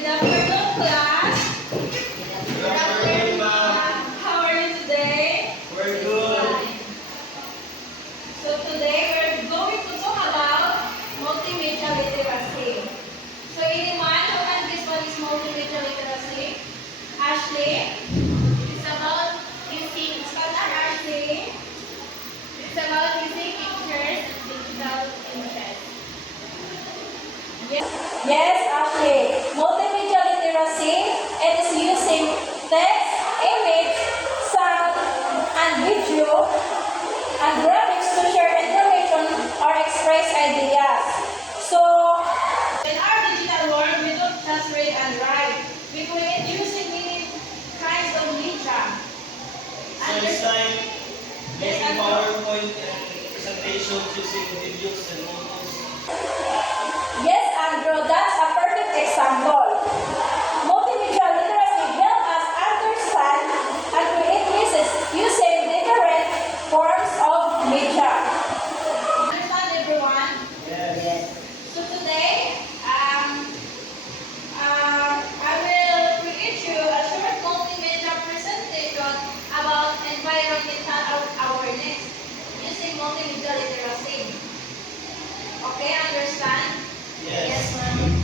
Good afternoon, class. Good afternoon, ma'am. How are you today? We're good. So today we're going to talk about multimedia literacy. So anyone who can guess what is multimedia literacy? Ashley? It's about using Ashley? it's about using pictures and digital images. Yes, Ashley. Multimedia literacy, it is using text, image, sound, and video, and graphics to share information or express ideas. So, in our digital world, we don't just read and write. We create using many kinds of media. So it's like making PowerPoint presentations using videos and photos. Yes, Andrew, that's a perfect example. Multimedia literacy helps us understand and create pieces using different forms of media. Understand, everyone? Yes. So today, I will create you a short multimedia presentation about environmental awareness using multimedia literacy. Okay, understand? Yes. ma'am.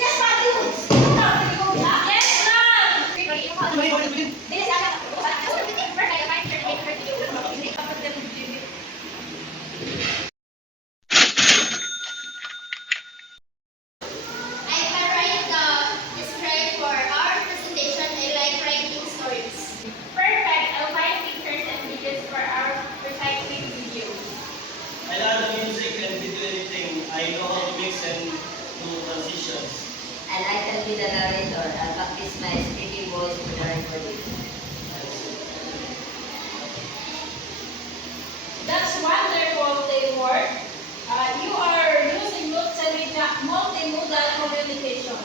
Yes, ma'am. Come on, we go back. Yes, ma'am. This I can write the script for our presentation. I like writing stories. Perfect. I'll find pictures and videos for our recycling videos. I love the music and video editing. I know how to mix and do transitions. And I can be the narrator and practice my speaking voice for the recording. That's wonderful, teamwork. You are using multimodal communication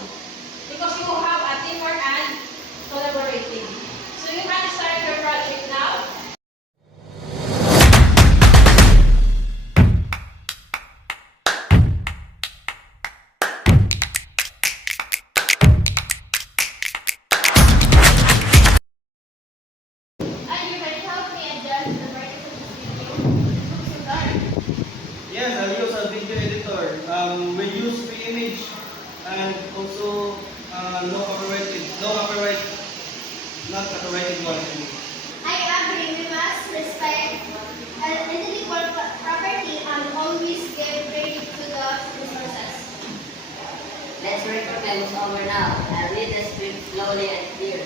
because you have a teamwork and collaborating. So you can start your project now. And you can help me adjust the brightness of this video. It looks so dark. Yes, I'll use a video editor. We use free image and also not copyrighted one. I agree. We must respect intellectual property and always give credit to the resources. Let's record this over now and read the script slowly and clear.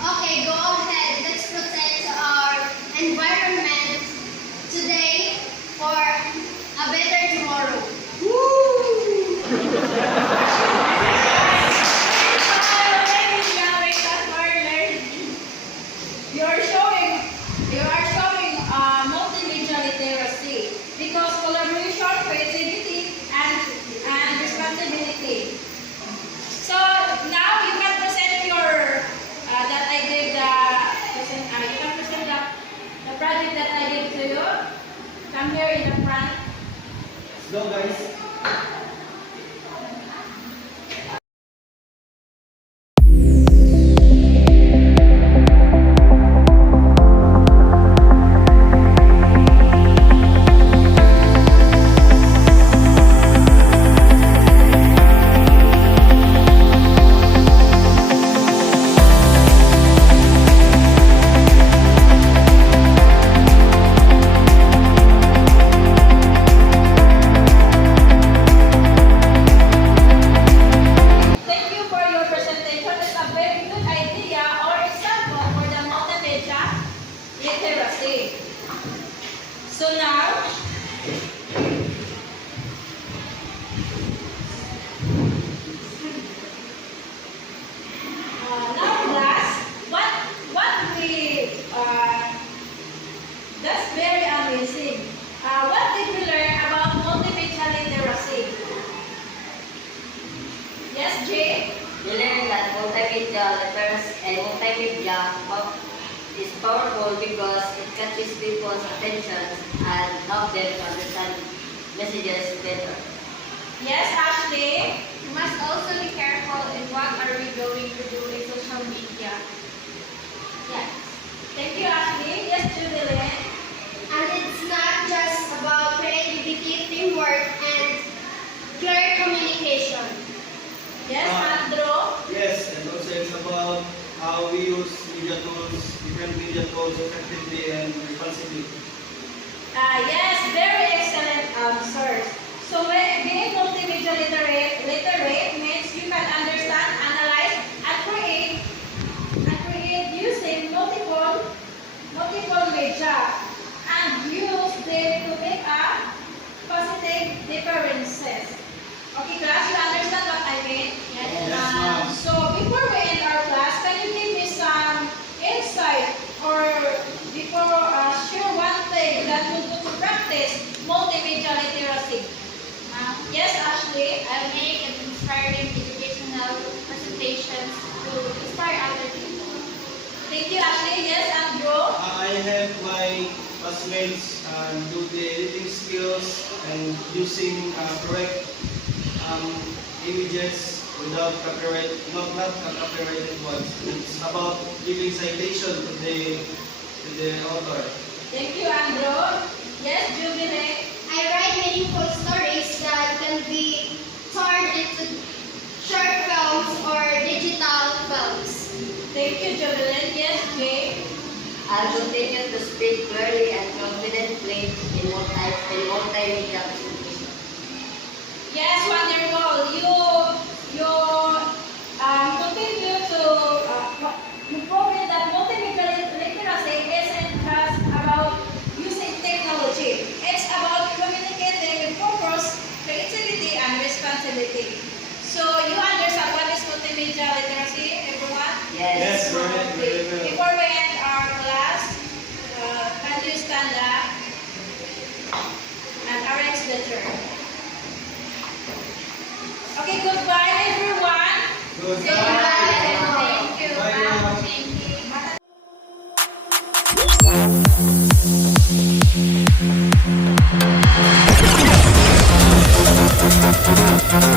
Okay, go ahead. Let's protect our environment today for a better tomorrow. You are showing multimedia literacy because collaboration, creativity, and responsibility. So now you can present your that I gave you can present the project that I gave to you. Come here in the front. Let's go, guys. Thank you for your presentation. It's a very good idea or example for the multimedia literacy. So now, now class, what we that's very amazing. What did we learn about multimedia literacy? Yes, Jay? We learned that multimedia is powerful because it catches people's attention and helps them to understand messages better. Yes, Ashley. We must also be careful in what are we going to do in social media. Yes. Thank you, Ashley. Yes, Jubilin. And it's not just about creativity, teamwork, and clear communication. Yes, Andrew. Yes, and also it's about how we use media tools, different media tools effectively and responsibly. Yes, very excellent answers. So being multimedia literate means you can understand, analyze, and create using multiple media and use them to make a positive differences. Okay, class, you understand what I mean? Yes, ma'am. So before we end our class, can you give me some insight or before share one thing that you do to practice multimedia literacy? Yes, Ashley. I'll make an inspiring educational presentations to inspire other people. Thank you, Ashley. Yes, Andrew. I help my classmates do the editing skills and using correct images without copyright, not copyrighted ones. It's about giving citation to the author. Thank you, Andrew. Yes, Jubilin. I write meaningful stories that can be turned into short films or digital films. Thank you, Jubilin. Yes, Jay. I'll continue to speak clearly and confidently in multimedia presentation. Yes, wonderful. You continue to prove that multimedia literacy isn't just about using technology. It's about communicating with purpose, creativity, and responsibility. So you understand what is multimedia literacy, everyone? Yes, very Okay. well. Before we end our class, can you stand up and arrange the chair? Okay, goodbye everyone. Goodbye. Thank you. Bye now. Thank you.